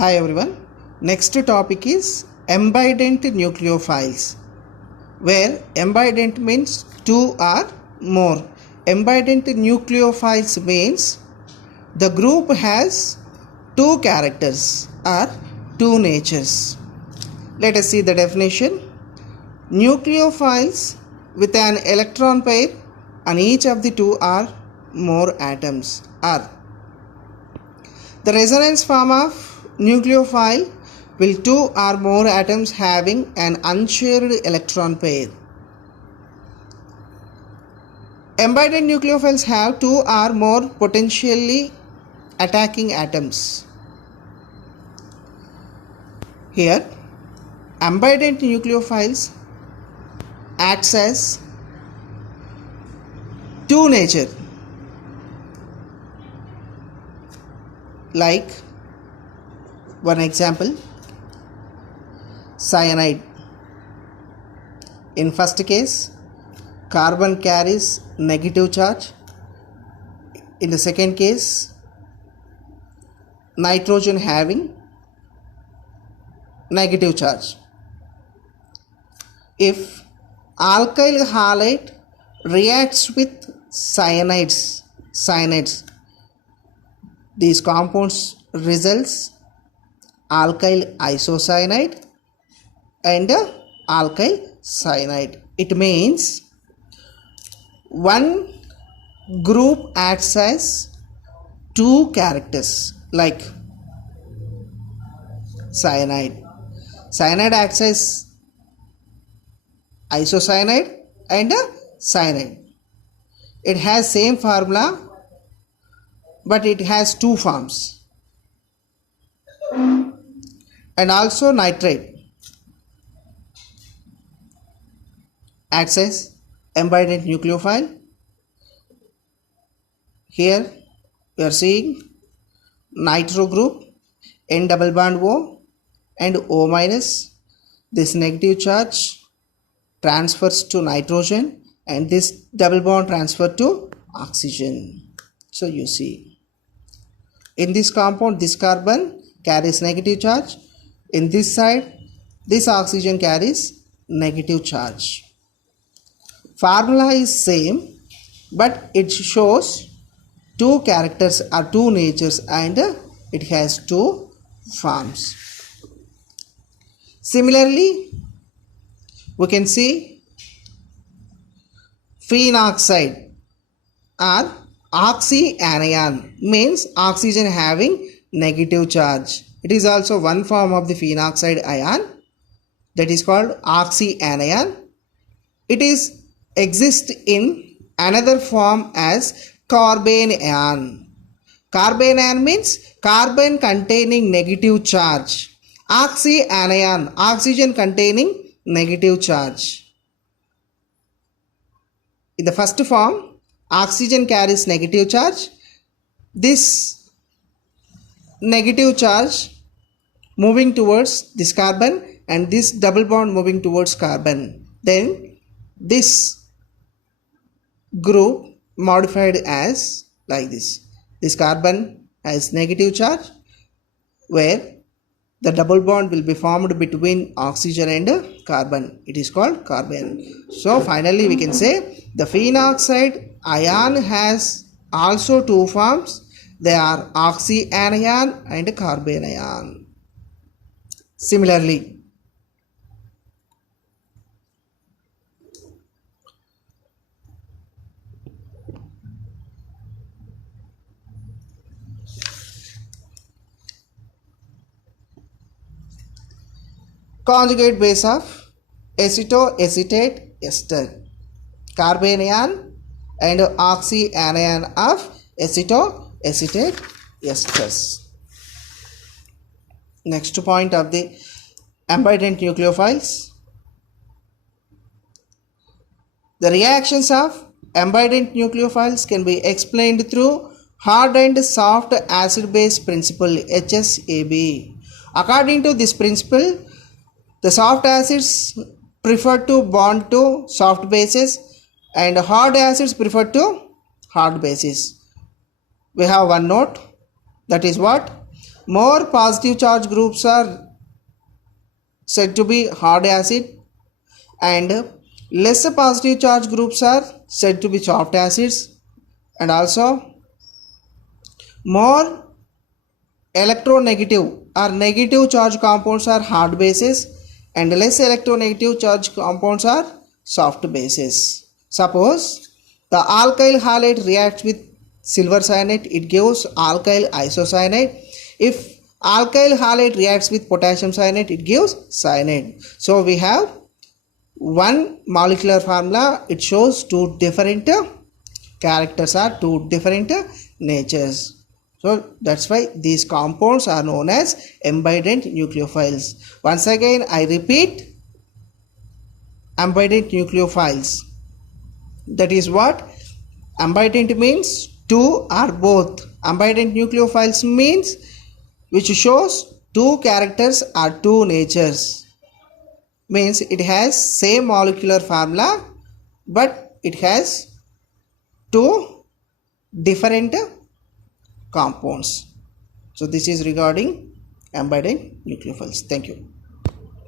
Hi everyone. Next topic is ambident nucleophiles, where ambident means two or more. Ambident nucleophiles means the group has two characters or two natures. Let us see the definition. Nucleophiles with an electron pair on each of the two or more atoms are the resonance form of nucleophile will two or more atoms having an unshared electron pair. Ambident nucleophiles have two or more potentially attacking atoms. Here, ambident nucleophiles acts as two nature, like one example, cyanide. In first case, carbon carries negative charge. In the second case, nitrogen having negative charge. If alkyl halide reacts with cyanides, these compounds results alkyl isocyanide and alkyl cyanide. It means one group acts as two characters, like cyanide. Cyanide acts as isocyanide and cyanide. It has same formula, but it has two forms. And also nitrate acts as ambident nucleophile. Here we are seeing nitro group, N double bond O and O minus. This negative charge transfers to nitrogen and this double bond transfer to oxygen. So you see, in this compound, this carbon carries negative charge. In this side, this oxygen carries negative charge. Formula is same, but it shows two characters or two natures and it has two forms. Similarly, we can see phenoxide or oxyanion means oxygen having negative charge. It is also one form of the phenoxide ion, that is called oxyanion. It is exists in another form as carbanion. Carbanion means carbon containing negative charge. Oxyanion, oxygen containing negative charge. In the first form, oxygen carries negative charge. This negative charge moving towards this carbon and this double bond moving towards carbon. Then this group modified as like this. This carbon has negative charge where the double bond will be formed between oxygen and carbon. It is called carbanion. So finally we can say the phenoxide ion has also two forms. They are oxyanion and carbanion. Similarly, conjugate base of acetoacetate ester, carbanion and oxyanion of acetoacetate esters. Next point of the ambident nucleophiles. The reactions of ambident nucleophiles can be explained through hard and soft acid base principle, HSAB. According to this principle, the soft acids prefer to bond to soft bases and hard acids prefer to hard bases. We have one note, that is what? More positive charge groups are said to be hard acid, and lesser positive charge groups are said to be soft acids, and also more electronegative or negative charge compounds are hard bases, and less electronegative charge compounds are soft bases. Suppose the alkyl halide reacts with silver cyanide, it gives alkyl isocyanide. If alkyl halide reacts with potassium cyanide, it gives cyanide. So we have one molecular formula, it shows two different characters or two different natures. So that's why these compounds are known as ambident nucleophiles. Once again I repeat, ambident nucleophiles. That is what ambident means, two or both. Ambident nucleophiles means which shows two characters or two natures. Means it has same molecular formula but it has two different compounds. So this is regarding ambident nucleophiles. Thank you.